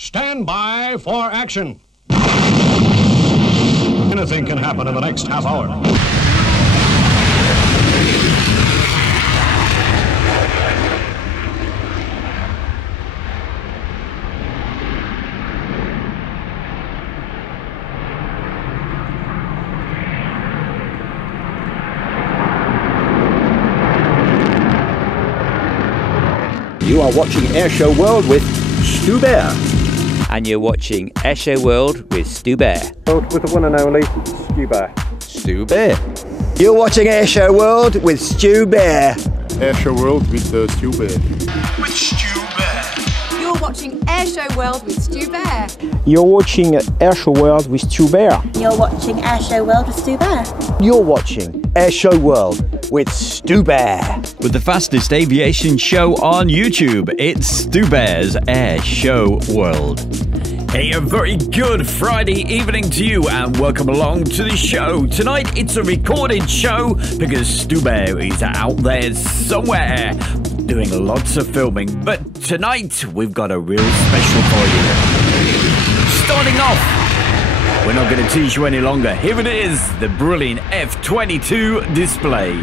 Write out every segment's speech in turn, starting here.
Stand by for action. Anything can happen in the next half hour. You are watching Airshow World with Stu Bear. And you're watching Airshow World with Stu Bear. With the one and only Stu Bear. Stu Bear. You're watching Airshow World with Stu Bear. Airshow World with Stu Bear. With Stu Bear. You're watching Airshow World with Stu Bear. You're watching Airshow World with Stu Bear. You're watching Airshow World with Stu Bear. You're watching Airshow World with Stu Bear. With the fastest aviation show on YouTube, it's Stu Bear's Airshow World. Hey, a very good Friday evening to you and welcome along to the show. Tonight it's a recorded show because Stu Bear is out there somewhere doing lots of filming. But tonight we've got a real special for you. Starting off, we're not going to tease you any longer. Here it is, the brilliant F-22 display.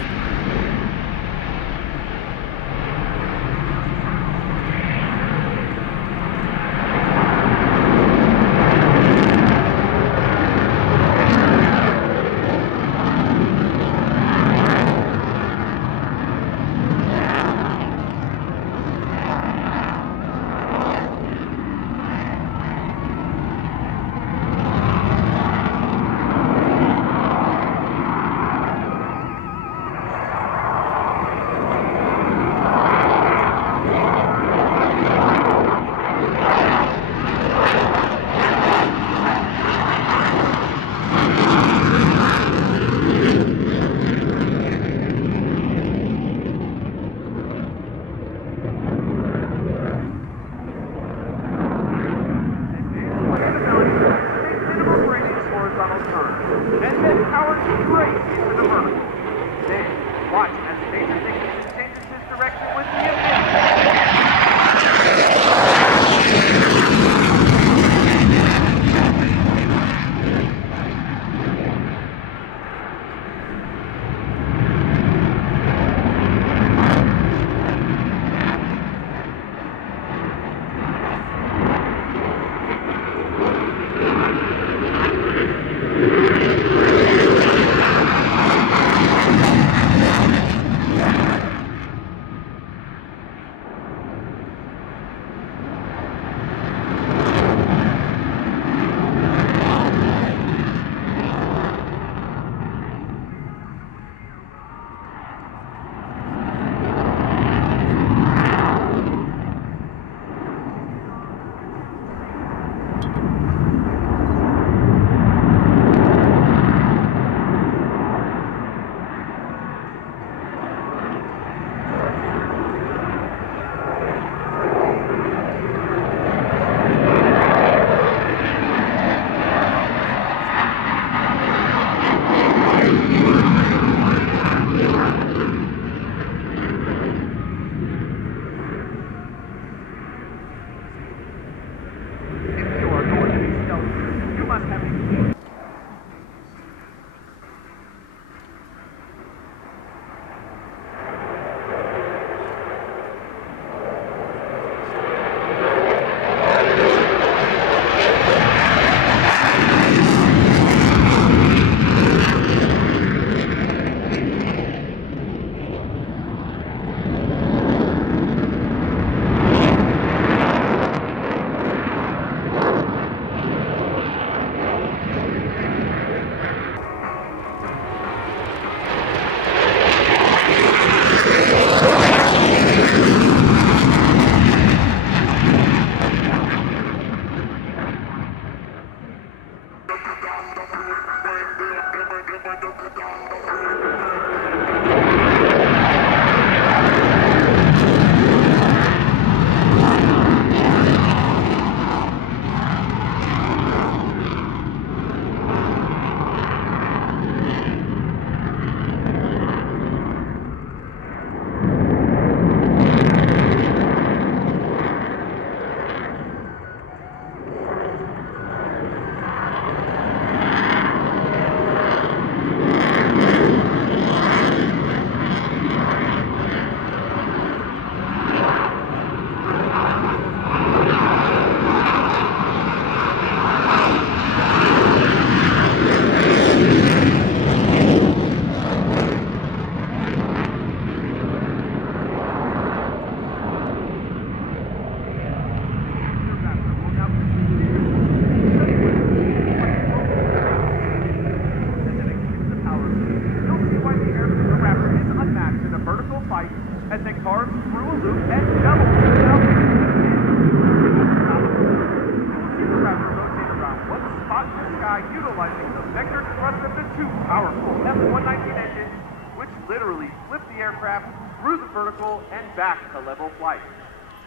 back to level flight.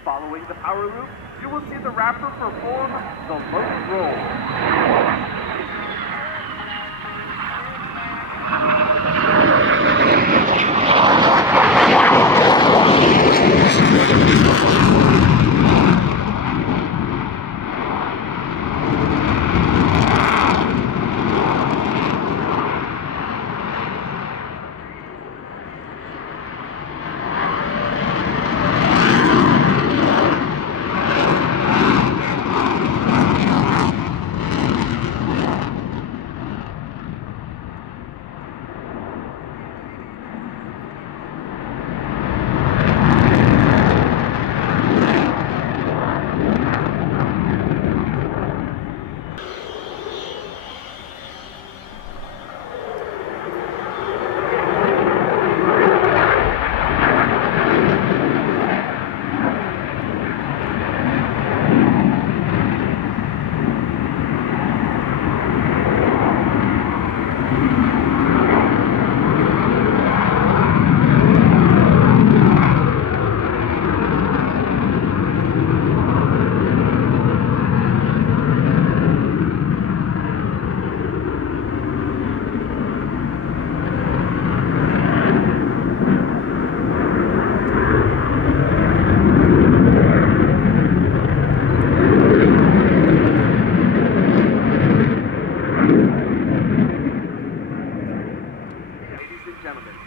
Following the power loop, you will see the Raptor perform the load roll.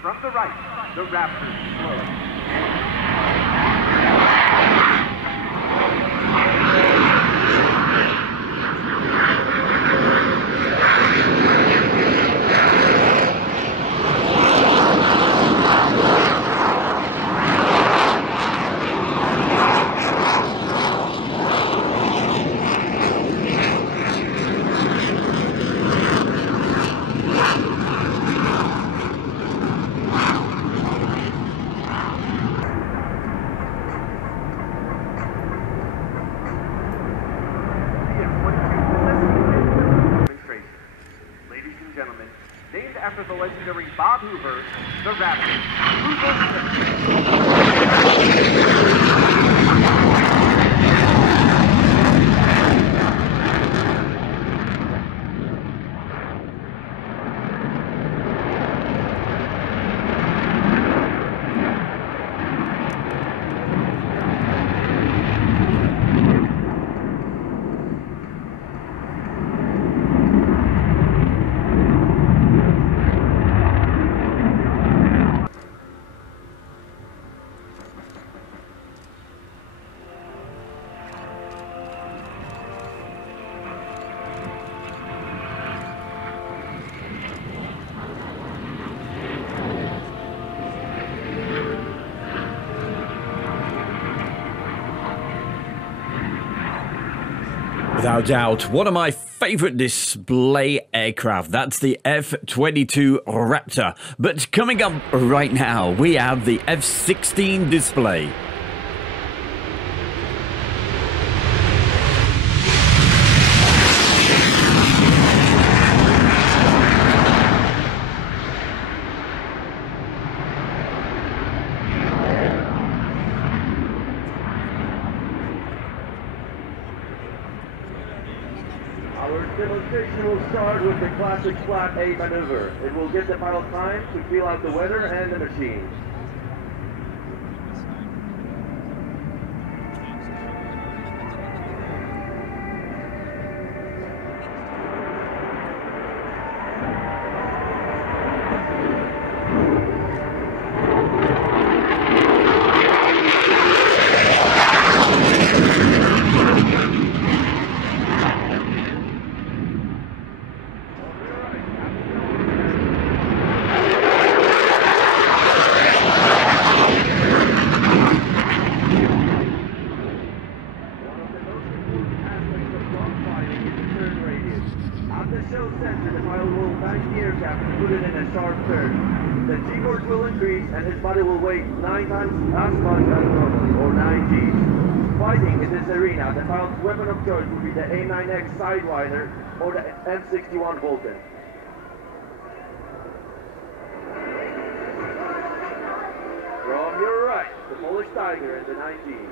From the right, the Raptors slow. Named after the legendary Bob Hoover, the Raptors. Without doubt, one of my favorite display aircraft. That's the F-22 Raptor. But coming up right now, we have the F-16 display. Our demonstration will start with the classic flat A maneuver. It will give the pilot time to feel out the weather and the machine. The G-force will increase and his body will weigh 9 times as much as normally, or 9 Gs. Fighting in this arena, the pilot's weapon of choice will be the A9X Sidewinder or the M61 Vulcan. From your Alright, the Polish Tiger and the 19.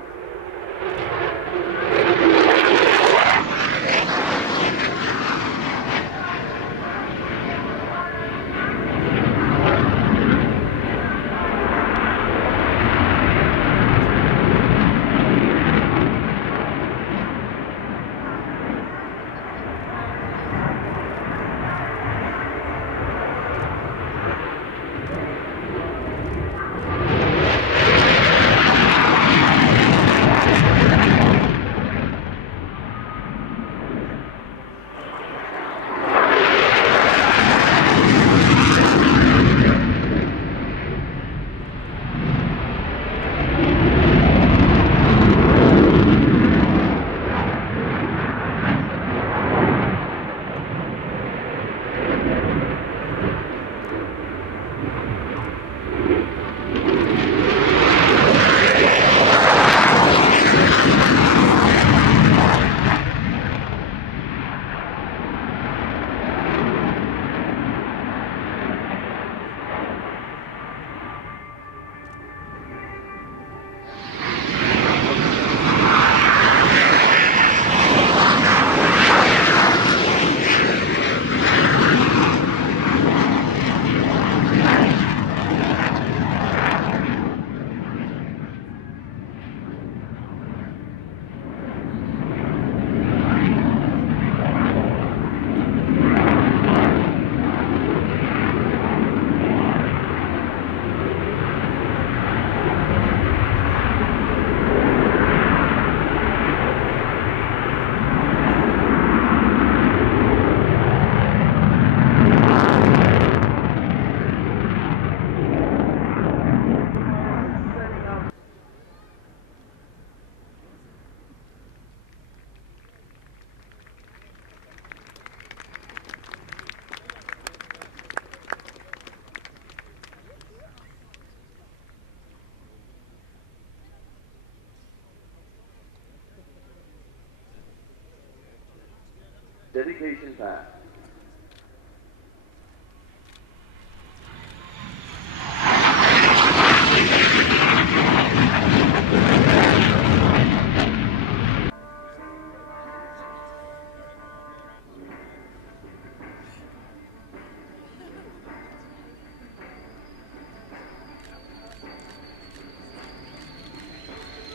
Dedication pass.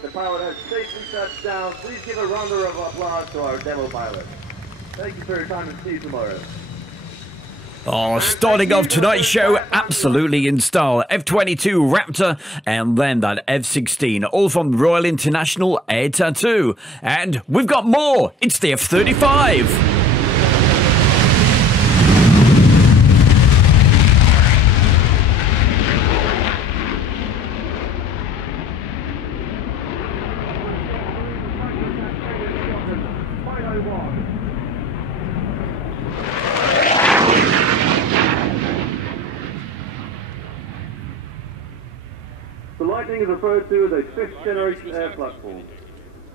The pilot has safely touched down. Please give a round of applause to our demo pilot. Thank you for your time and see you tomorrow. Oh, starting off tonight's show absolutely in style. F-22 Raptor and then that F-16, all from Royal International Air Tattoo. And we've got more. It's the F-35. The Lightning is referred to as a fifth-generation air platform,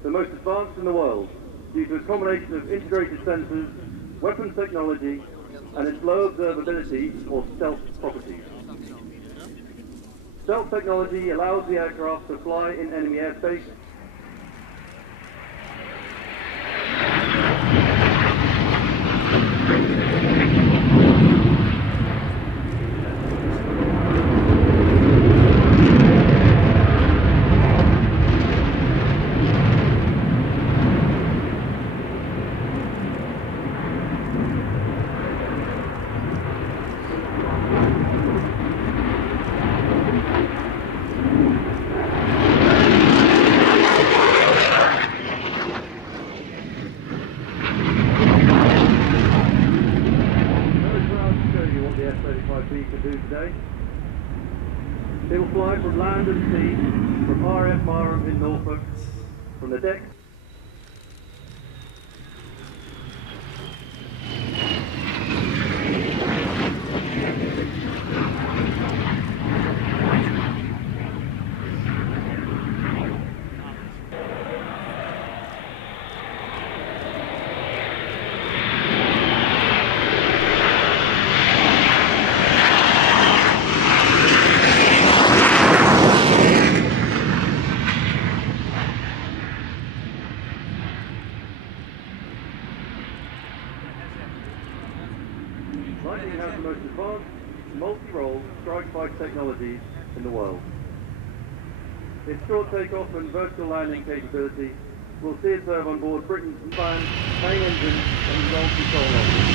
the most advanced in the world, due to its combination of integrated sensors, weapons technology, and its low observability or stealth properties. Stealth technology allows the aircraft to fly in enemy airspace can do today. They will fly from land and sea, from RF Marham in Norfolk, from the deck. Lightning has the most advanced multi-role strike fight technology in the world. Its short takeoff and vertical landing capability will see it serve on board Britain's planned main engine and ground control office.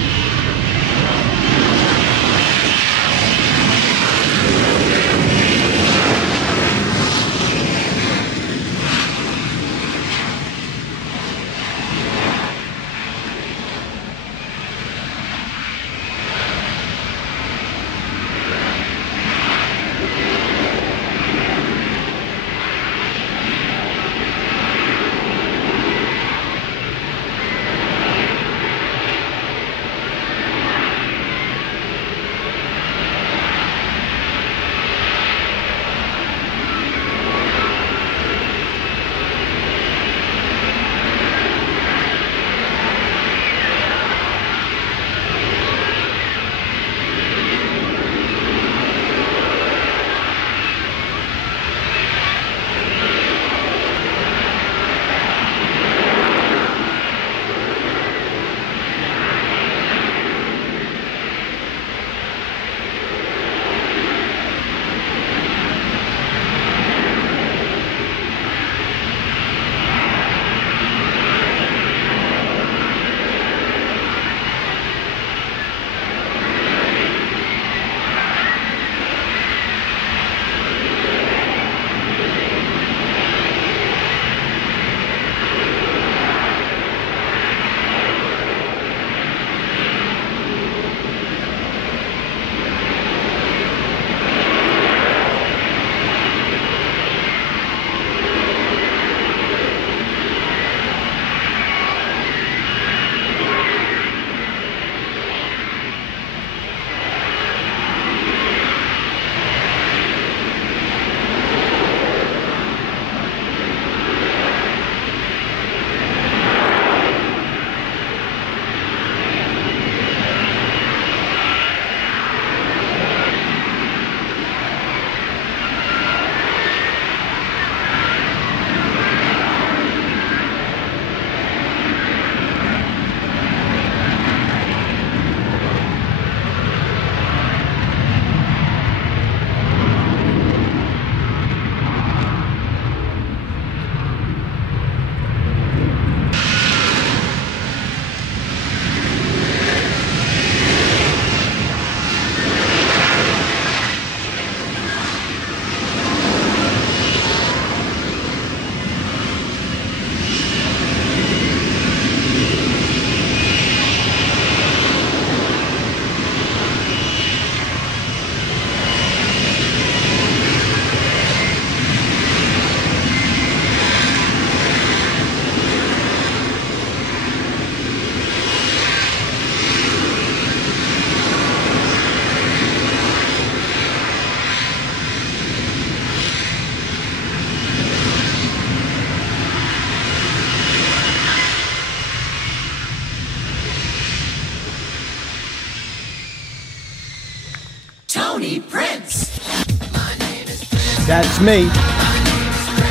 That's me.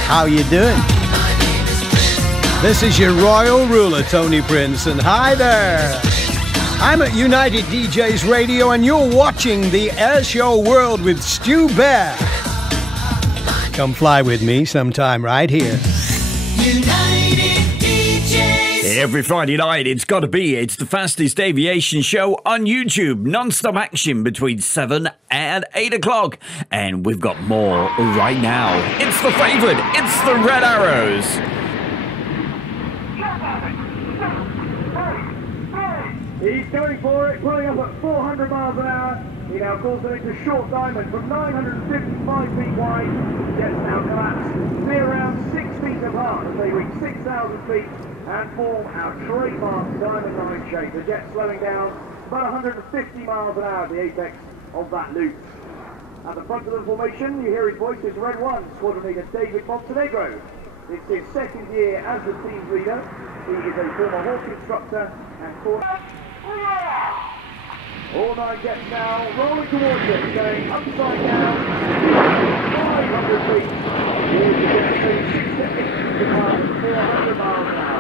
How you doing? This is your royal ruler, Tony Prince, and hi there. I'm at United DJs Radio, and you're watching the Airshow World with Stu Bear. Come fly with me sometime right here. United DJs. Every Friday night, it's the fastest aviation show on YouTube. Non-stop action between 7 and 8 o'clock. And we've got more right now. It's the favorite. It's the Red Arrows. He's going for it, pulling up at 400 miles an hour. He now calls it into short diamond from 955 feet wide. Jets now collapse, clear around 6 feet apart as they reach 6,000 feet and form our trademark diamond line shape. The jet slowing down about 150 miles an hour at the apex of that loop. At the front of the formation, you hear his voice, is Red 1, Squadron Leader David Montenegro. It's his second year as the team's leader. He is a former Hawk instructor and all 9 jets now rolling towards it, going upside down, 500 feet. Here's the jet between 6 seconds to 400 miles an hour.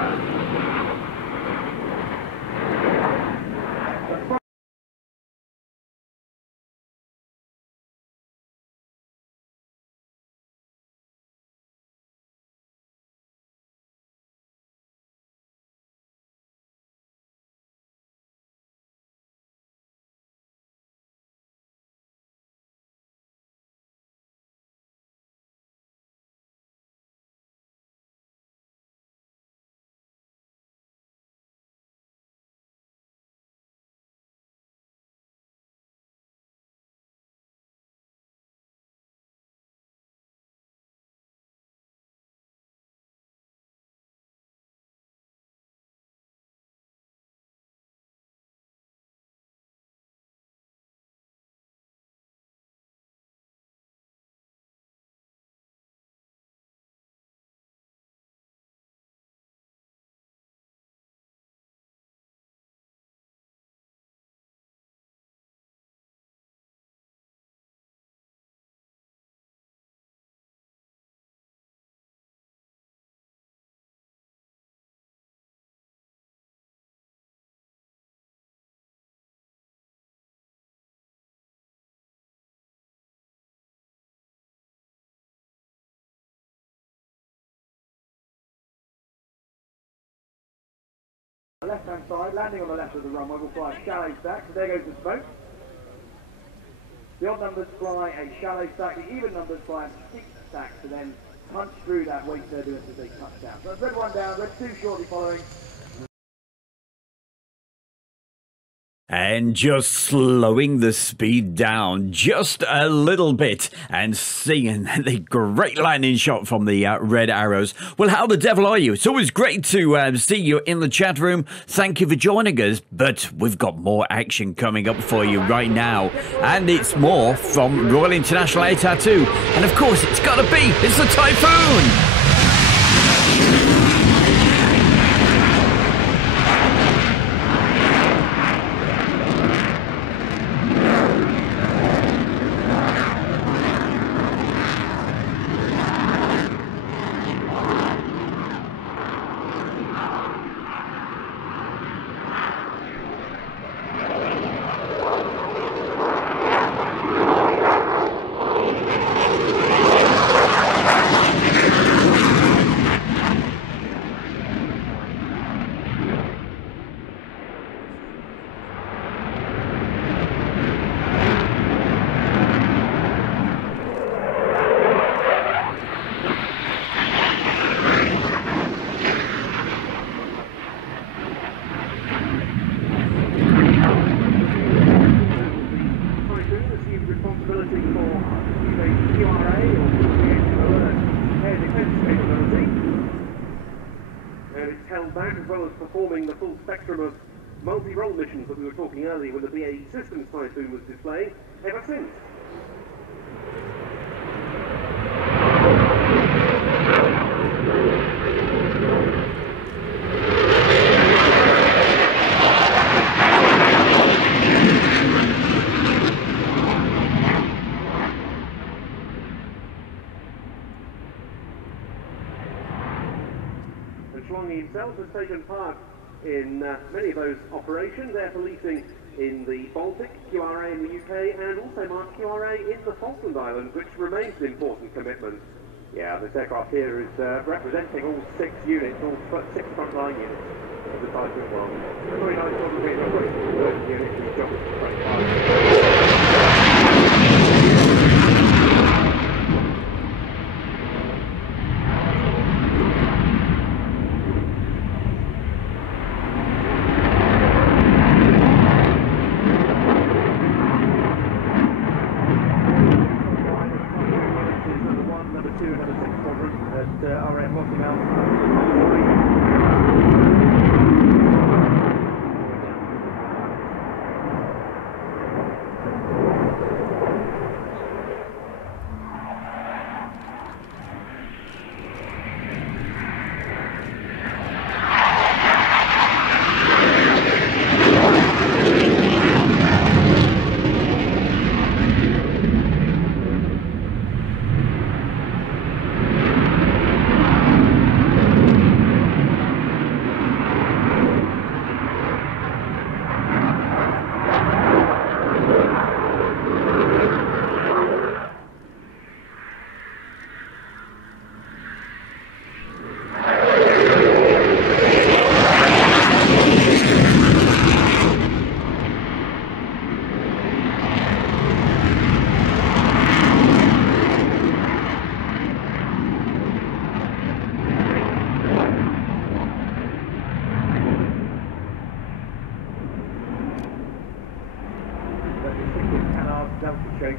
The left-hand side, landing on the left of the runway, will fly a shallow stack, so there goes the smoke. The odd numbers fly a shallow stack, the even numbers fly a steep stack to then punch through that waste turbulence as they touch down. So that's red 1 down, red 2 shortly following. And just slowing the speed down just a little bit and seeing the great landing shot from the red arrows. Well, how the devil are you? It's always great to see you in the chat room. Thank you for joining us, but we've got more action coming up for you right now. And it's more from Royal International Air Tattoo. And of course, it's got to be, it's the Typhoon! Performing the full spectrum of multi-role missions that we were talking earlier when the BAE Systems Typhoon was displaying ever since. Himself has taken part in many of those operations, air policing in the Baltic, QRA in the UK, and also marked QRA in the Falkland Islands, which remains an important commitment. Yeah, this aircraft here is representing all 6 units, all 6 frontline units of the Typhoon world. A very nice one to be operating units in job 25.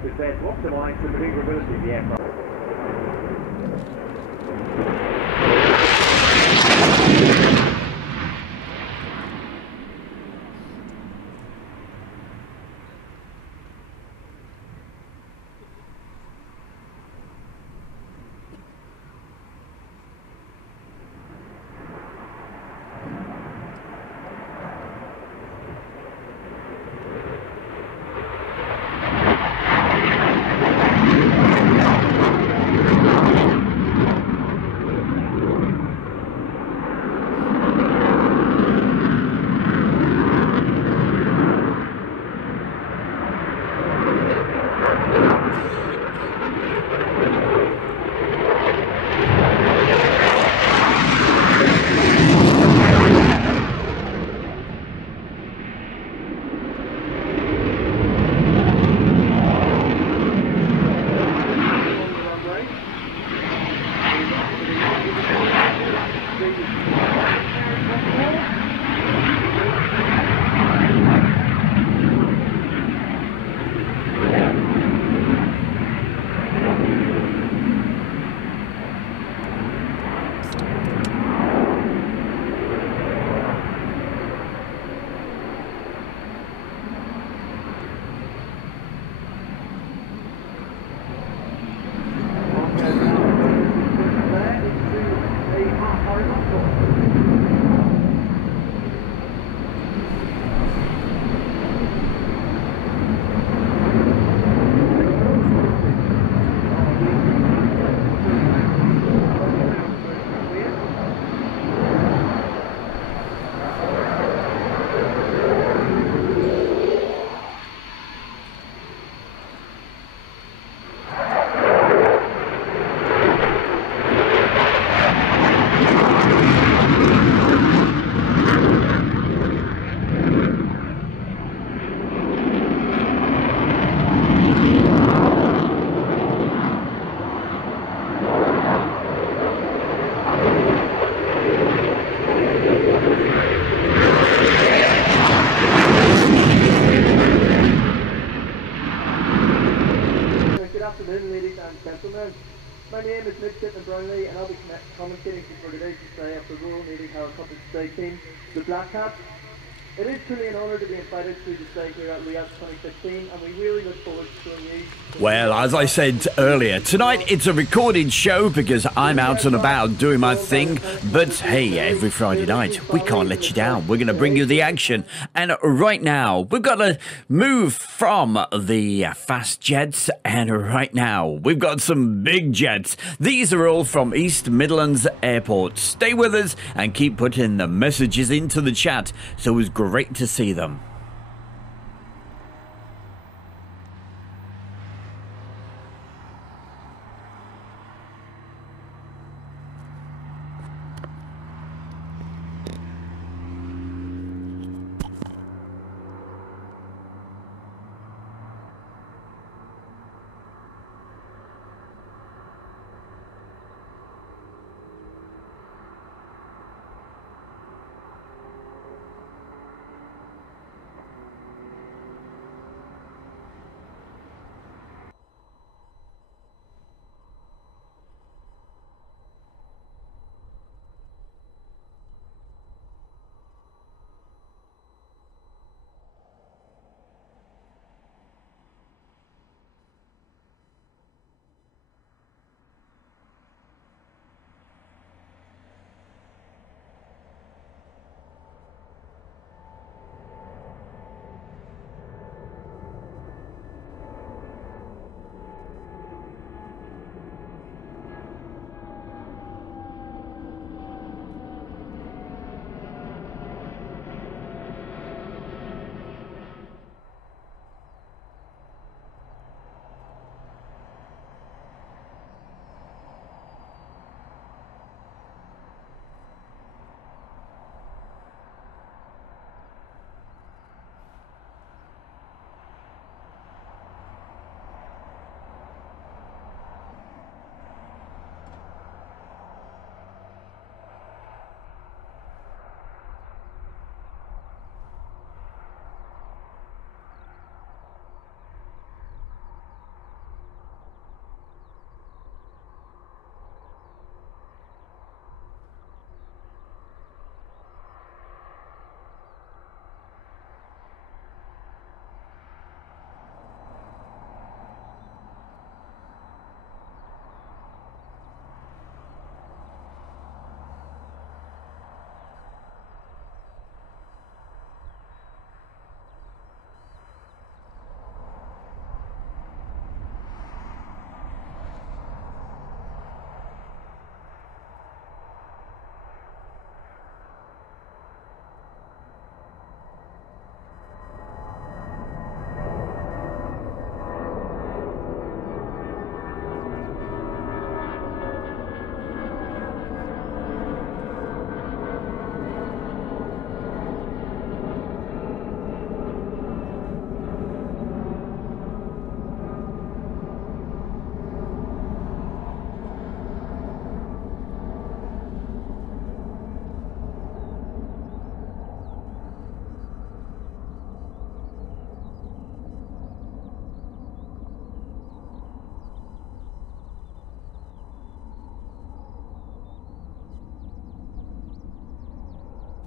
Is there to optimise the manoeuvrability of the aircraft. My name is Midshipman Brownlee, and I'll be commentating for today's display of the Royal Navy Helicopter Display Team, the Black Caps. It is truly an honour to be invited to display here at Riyadh 2015, and we really look forward to showing you. Well, as I said earlier, tonight it's a recorded show because I'm out and about doing my thing. But hey, every Friday night, we can't let you down. We're going to bring you the action. And right now, we've got to move from the fast jets. And right now, we've got some big jets. These are all from East Midlands Airport. Stay with us and keep putting the messages into the chat. So it was great to see them.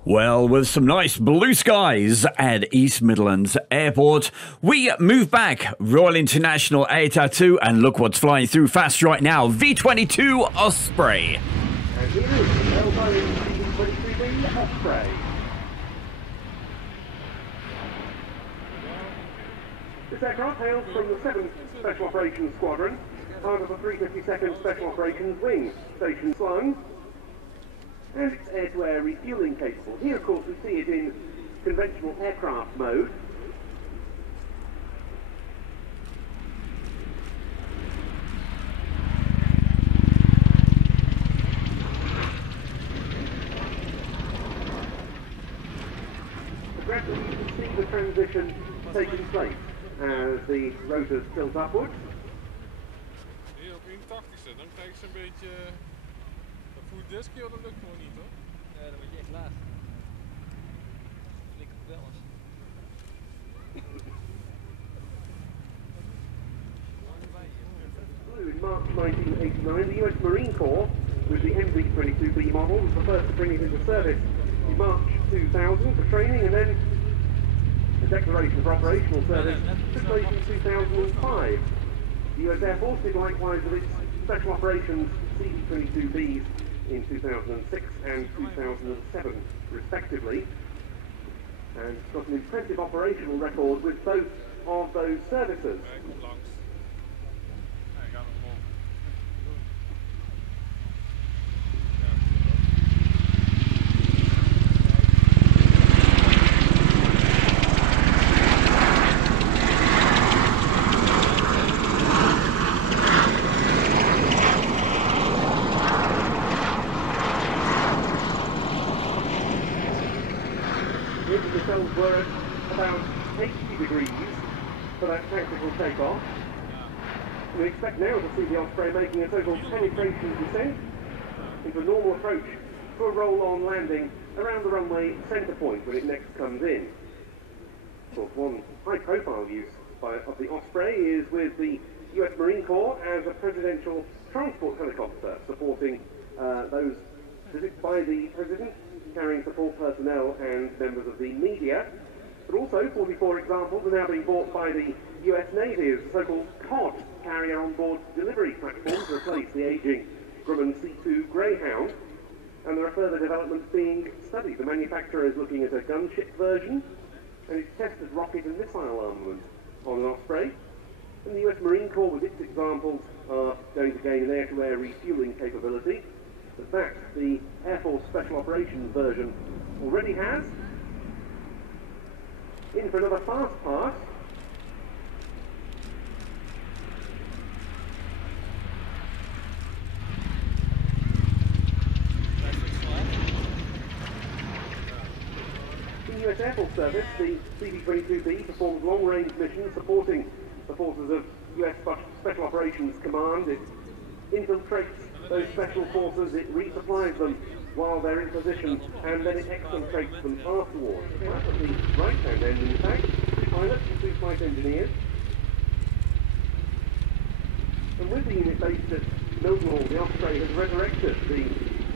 Well, with some nice blue skies at East Midlands Airport, we move back. Royal International ATA2, and look what's flying through fast right now. V-22 Osprey. And here is the L-Boeing V-23B Osprey. This aircraft hails from the 7th Special Operations Squadron, part of the 352nd Special Operations Wing, Station Sloan. And it's air-to-air refueling capable. Here, of course, we see it in conventional aircraft mode. Gradually, you can see the transition taking place as the rotors tilt upwards. Hier op 81ste, dan krijg je een beetje dat voert dit keer, dat lukt gewoon niet hoor. Nee, dan word je echt laag. Flik op wel eens. In March 1982, 1989, the US Marine Corps, with the MV-22B model, was the first to bring it into service in March 2000 for training, and then the declaration for operational service took place in 2005. The US Air Force did likewise with its Special Operations CV-22Bs in 2006 and 2007, respectively, and it's got an impressive operational record with both of those services. Were at about 80 degrees for that tactical takeoff. We expect now to see the Osprey making a so-called penetration descent into a normal approach to a roll-on landing around the runway centre point when it next comes in. Of course, one high-profile use of the Osprey is with the US Marine Corps as a presidential transport helicopter, supporting those visits by the President, carrying support personnel and members of the media. But also, 44 examples are now being bought by the US Navy as a so-called COD, carrier on-board delivery platform, to replace the ageing Grumman C2 Greyhound. And there are further developments being studied. The manufacturer is looking at a gunship version, and it's tested rocket and missile armament on an Osprey. And the US Marine Corps, with its examples, are going to gain an air-to-air refueling capability that the Air Force Special Operations version already has. In for another fast pass. In US Air Force service, the CV-22B performs long-range missions supporting the forces of US Special Operations Command. It infiltrates those special forces, it resupplies them while they're in position, and then it exfiltrates them afterwards. Right at the right-hand end, in fact, 2 pilots and 2 flight engineers. And with the unit based at Millwall, the Osprey has resurrected the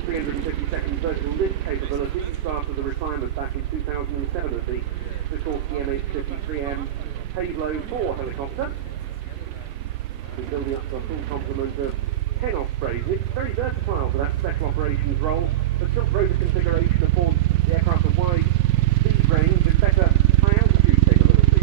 352nd vertical lift capability after the retirement back in 2007 of the Sikorsky MH-53M Payload 4 helicopter. We're building up to a full complement of 10 Ospreys. It's very versatile for that special operations role. The tilt rotor configuration affords the aircraft a wide speed range and better high altitude capability.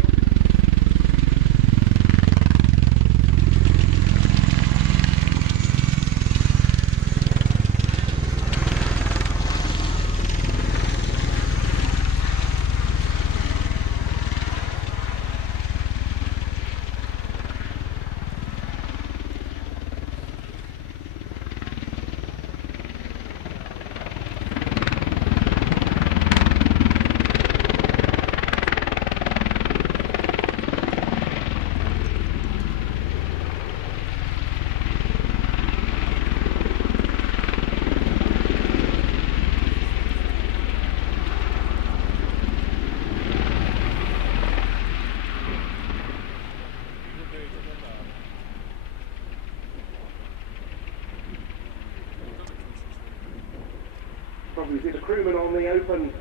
Probably see the crewman on the open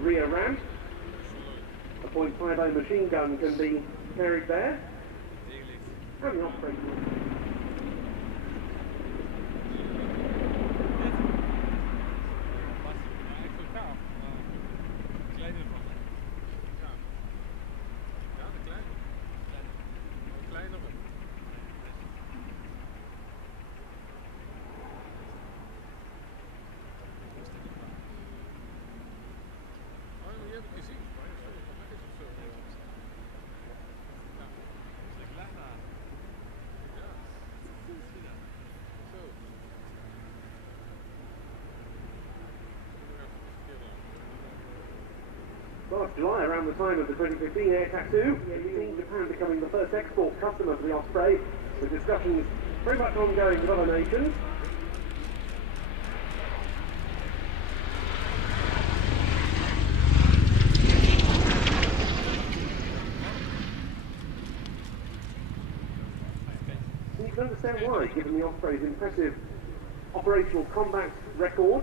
rear ramp. A .50 machine gun can be carried there. And the operator. Last July, around the time of the 2015 Air Tattoo, we've seen Japan becoming the first export customer for the Osprey, with discussions very much ongoing with other nations. And you can understand understand why, given the Osprey's impressive operational combat record.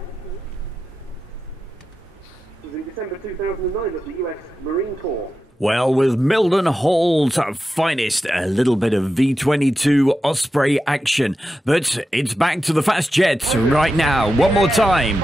It was in December 2009 that the US Marine Corps. Well, with Mildenhall's finest, a little bit of V-22 Osprey action. But it's back to the fast jets right now. One more time.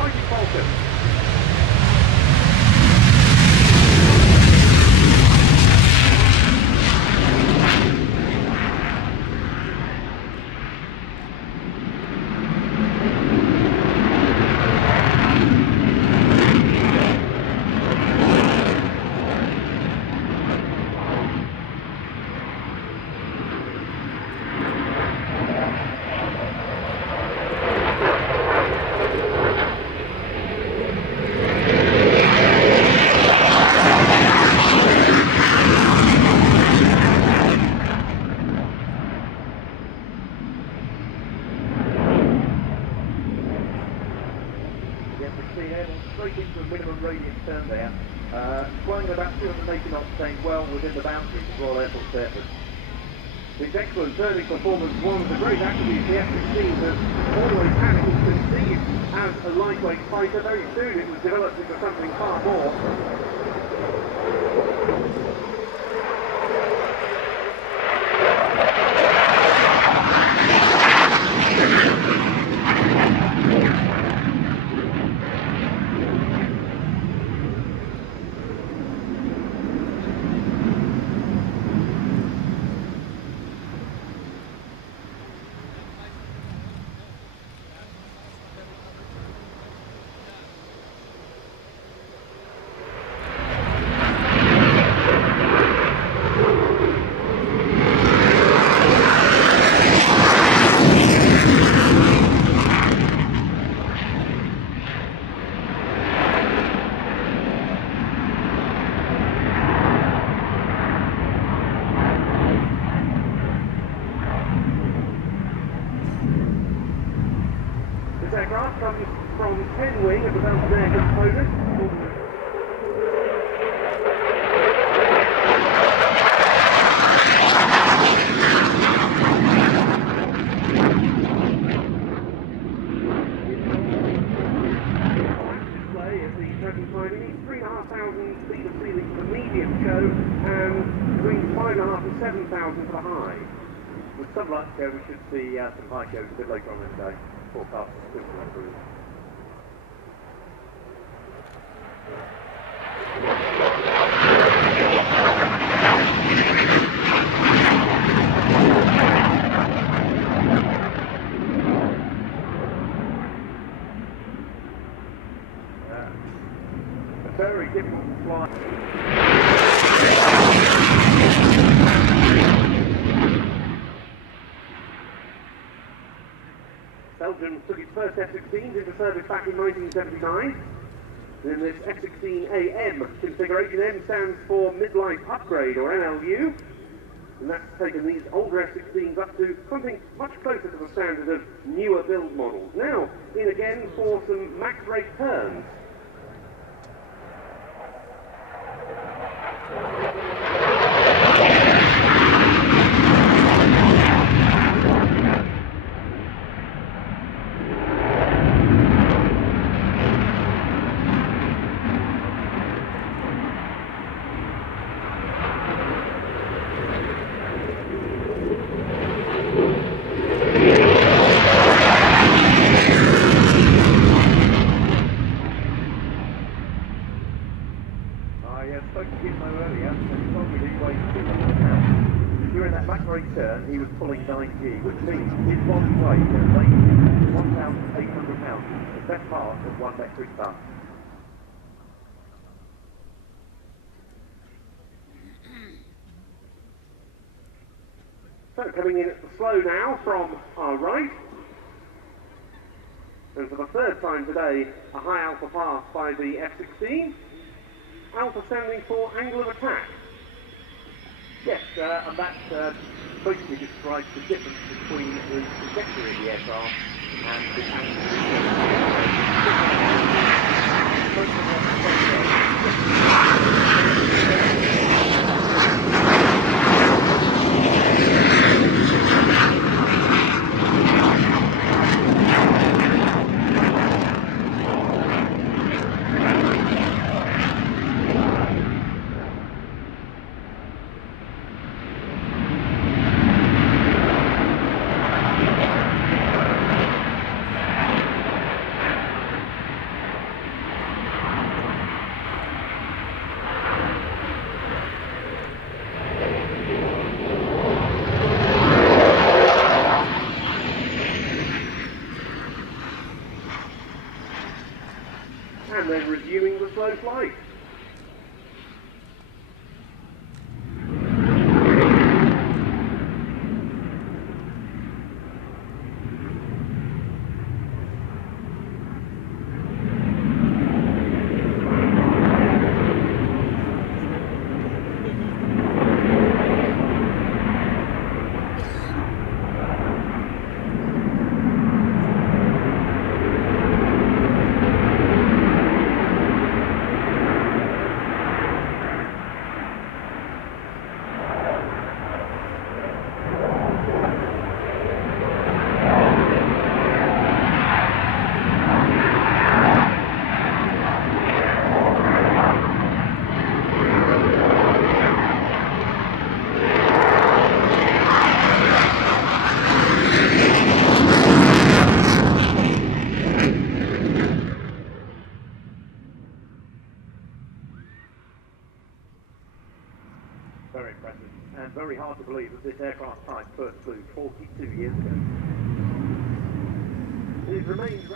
Straight into a minimum radius turn there, flying about 280 knots, staying well within the boundaries of Royal Air Force Airport. This excellent turning performance, one of the great attributes the F-16 has always had. It was conceived as a lightweight fighter. Very soon it was developed into something far more. This aircraft comes from 10 Wing of the Belgian Air Component. Display at the present time, it needs 3,500 feet of ceiling for the medium show and between 5,500 and 7,000 for the high. With some luck, we should see some high shows a bit later on in the day. Forecast is good for improvement. A very difficult to fly. Belgium took its first F-16s into service back in 1979. In this F-16AM configuration, M stands for Midlife Upgrade, or MLU. And that's taken these older F-16s up to something much closer to the standard of newer build models. Now, in again for some max rate turns. During that back brake turn, he was pulling 9G, which means his body weight is 1,800 pounds, the best part of one metric ton. So coming in at the slow now from our right, and for the third time today, a high alpha pass by the F-16. Alpha standing for angle of attack. Yes, and that basically describes the difference between the trajectory of the aircraft and the angle of attack. very impressive, and very hard to believe that this aircraft type first flew 42 years ago. It has remained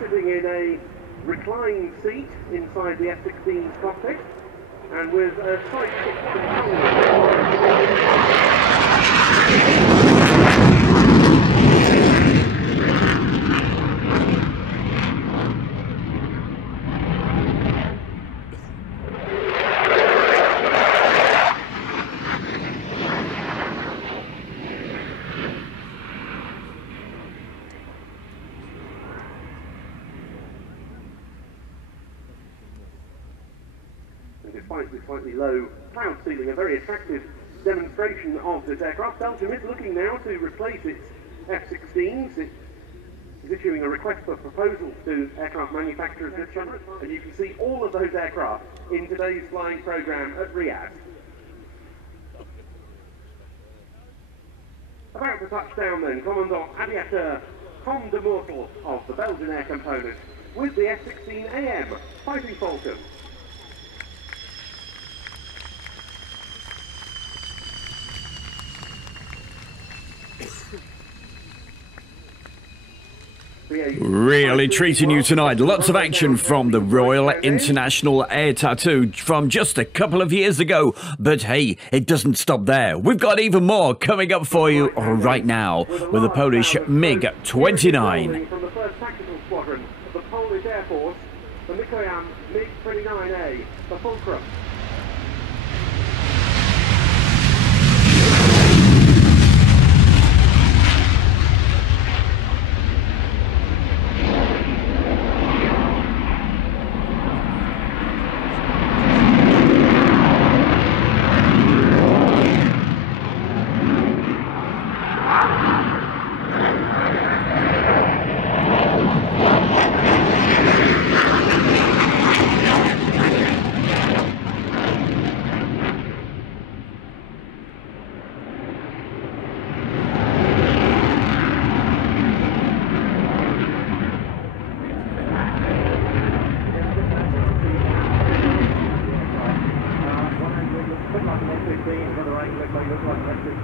sitting in a reclined seat inside the F-16's cockpit, and with a side stick despite the slightly low cloud ceiling, a very attractive demonstration of this aircraft. Belgium is looking now to replace its F-16s. It is issuing a request for proposals to aircraft manufacturers this summer, and you can see all of those aircraft in today's flying program at Riyadh. About to touch down then, Commandant Aviateur Tom de Mortel of the Belgian Air Component with the F-16AM Fighting Falcon. Really treating you tonight. Lots of action from the Royal International Air Tattoo from just a couple of years ago. But hey, it doesn't stop there. We've got even more coming up for you right now with the Polish MiG-29. From the 1st Tactical Squadron of the Polish Air Force, the Mikoyan MiG-29A, the Fulcrum.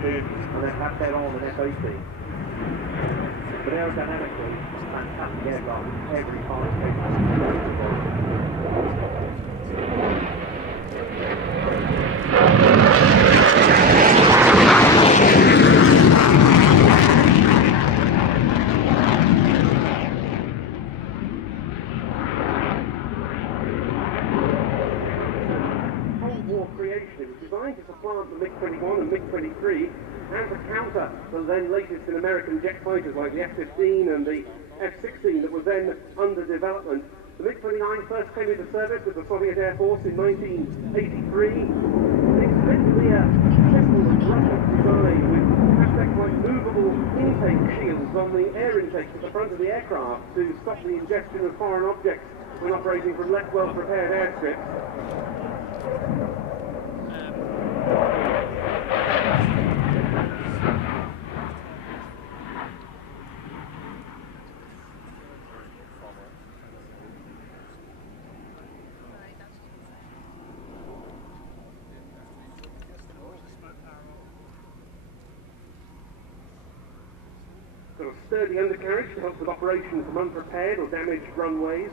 And then have that on an F-18. But aerodynamically, fantastic aircraft, every part is Cold War creation. It was designed to supplant the MiG-21 and MiG-23 and to counter the then latest in American jet fighters like the F-15 and the F-16 that were then under development. The MiG-29 first came into service with the Soviet Air Force in 1983. It's meant to be a simple and rugged design with aspects like movable intake shields on the air intakes at the front of the aircraft to stop the ingestion of foreign objects when operating from less well-prepared airstrips. Got a sturdy undercarriage to help with operation from unprepared or damaged runways.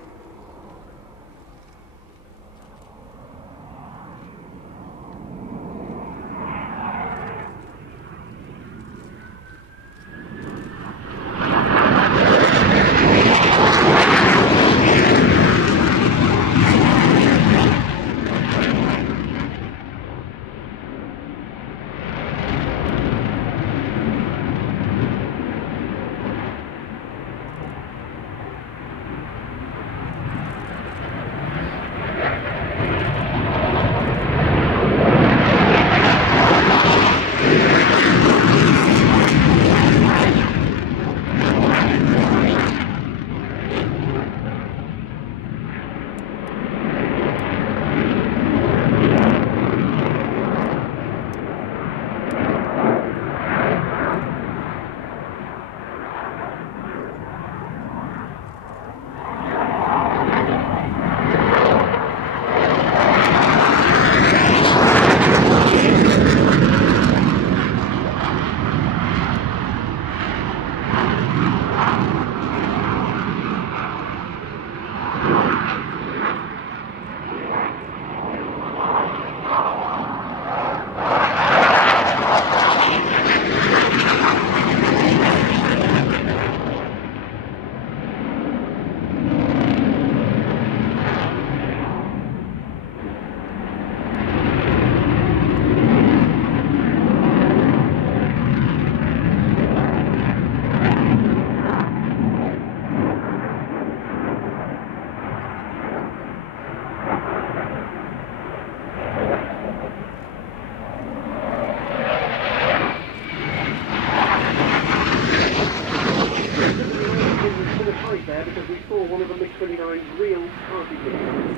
as we saw one of the MiG-29's real target missions.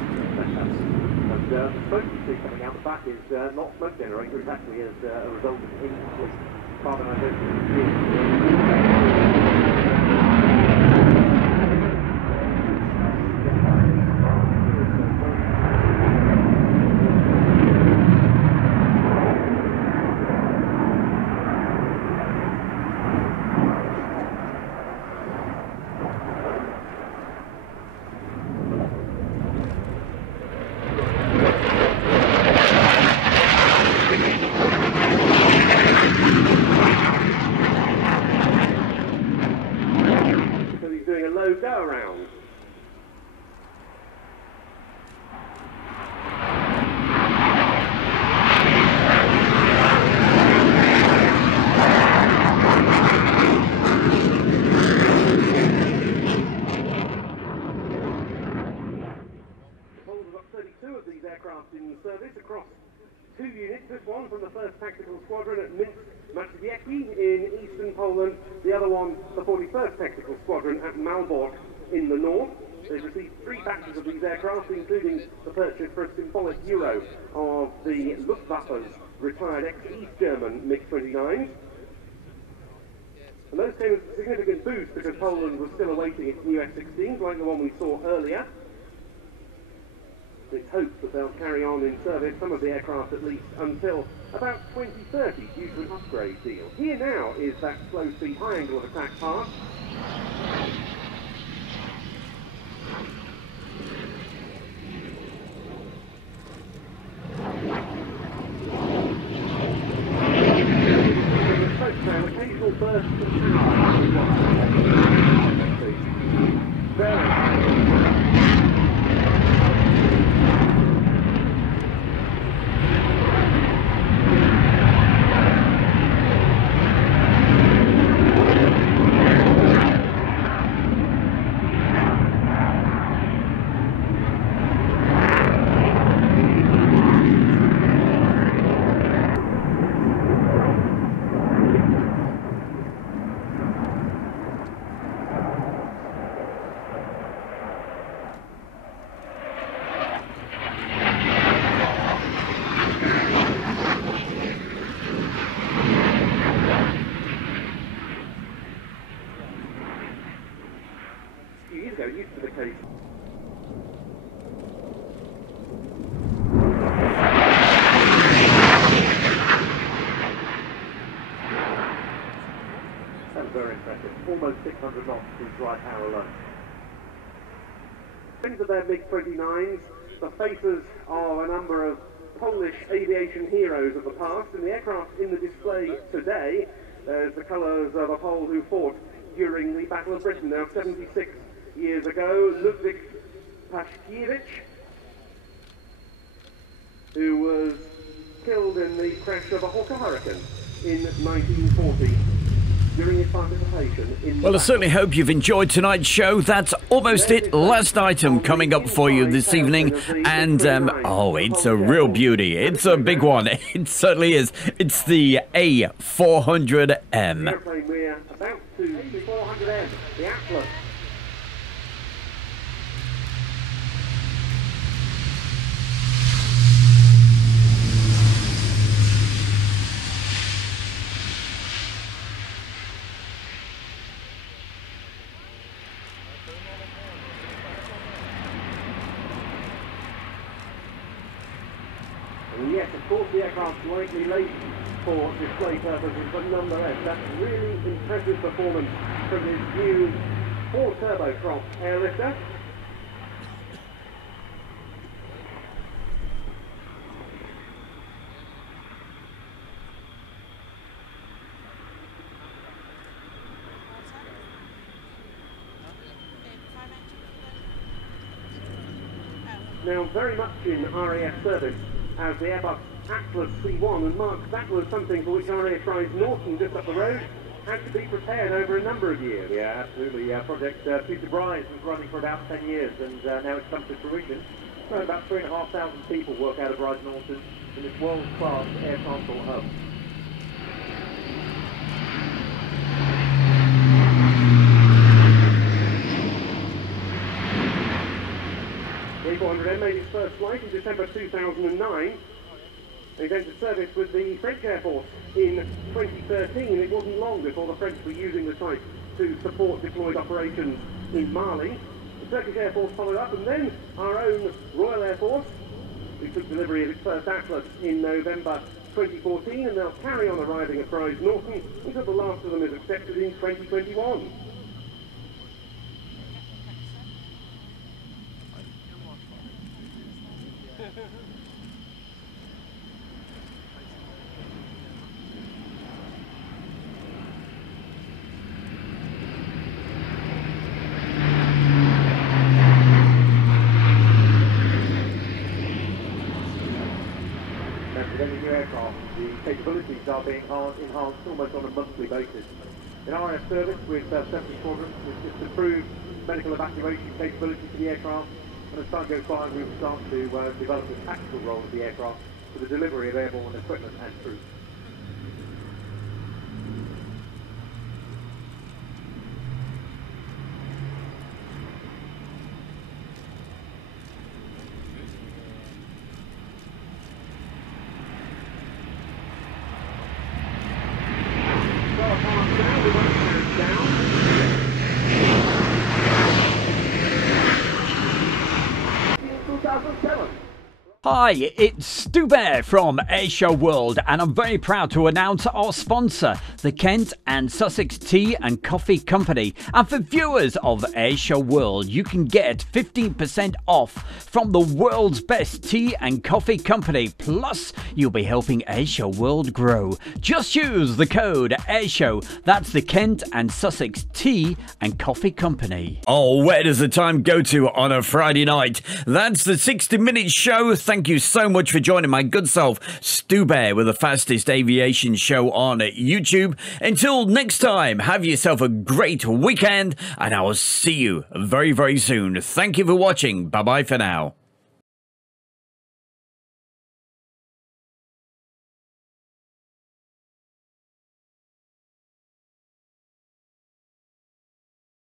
And the smoke you see coming out the back is not smoke generator, it's actually as a result of incomplete carbonization. Go around. We've got 32 of these aircraft in service across 2 units. This one from the 1st Tactical Squadron at Minsk, Maciejewski in eastern Poland. The other one, the 41st Tactical Squadron at Malbork in the north. They've received 3 batches of these aircraft, including the purchase for a symbolic euro of the Luftwaffe's retired ex-East German MiG-29s. And those came as a significant boost because Poland was still awaiting its new F-16s, like the one we saw earlier. It's hoped that they'll carry on in service, some of the aircraft at least, until about 2030 due to an upgrade deal. Here now is that slow-speed high angle of attack part. Occasional bursts of power. Used to the case. That was very impressive. Almost 600 knots through dry power alone. Into their MiG-29s, the faces are a number of Polish aviation heroes of the past, and the aircraft in the display today, there's the colours of a Pole who fought during the Battle of Britain, now 76 years ago, Ludwik Paszkiewicz, who was killed in the crash of a Hawker Hurricane in 1940 during his participation in... Well, I certainly hope you've enjoyed tonight's show. That's almost it. Last item coming up for you this evening. And, oh, it's a real beauty. It's a big one. It certainly is. It's the A400M. The airplane we're about to see 400M, the Atlas. And yes, of course, the aircraft's slightly late for display purposes, but nonetheless, that's really impressive performance from this new 4-turboprop airlifter. Now very much in RAF service as the Airbus Atlas C1, and Mark, that was something for which RAF Rise Norton, just up the road, had to be prepared over a number of years. Yeah, absolutely. Project Future Rise was running for about 10 years, and now it's come to fruition. So about 3,500 people work out of Rise Norton in this world-class air transport hub. made its first flight in December 2009. It entered service with the French Air Force in 2013, and it wasn't long before the French were using the type to support deployed operations in Mali. The Turkish Air Force followed up, and then our own Royal Air Force, who took delivery of its first Atlas in November 2014, and they'll carry on arriving at Prize Norton until the last of them is accepted in 2021. With any new aircraft, the capabilities are being enhanced almost on a monthly basis. In RF service with 70 squadrons, we've just improved medical evacuation capability for the aircraft, and as time goes by, we will start to develop the tactical role of the aircraft for the delivery of airborne equipment and troops. Hi, it's Stu Bear from Airshow World, and I'm very proud to announce our sponsor, the Kent and Sussex Tea and Coffee Company. And for viewers of Airshow World, you can get 15% off from the world's best tea and coffee company. Plus, you'll be helping Airshow World grow. Just use the code Airshow. That's the Kent and Sussex Tea and Coffee Company. Oh, where does the time go to on a Friday night? That's the 60-minute show. Thank you so much for joining my good self, Stu Bear, with the fastest aviation show on YouTube. Until next time, have yourself a great weekend, and I will see you very, very soon. Thank you for watching. Bye-bye for now.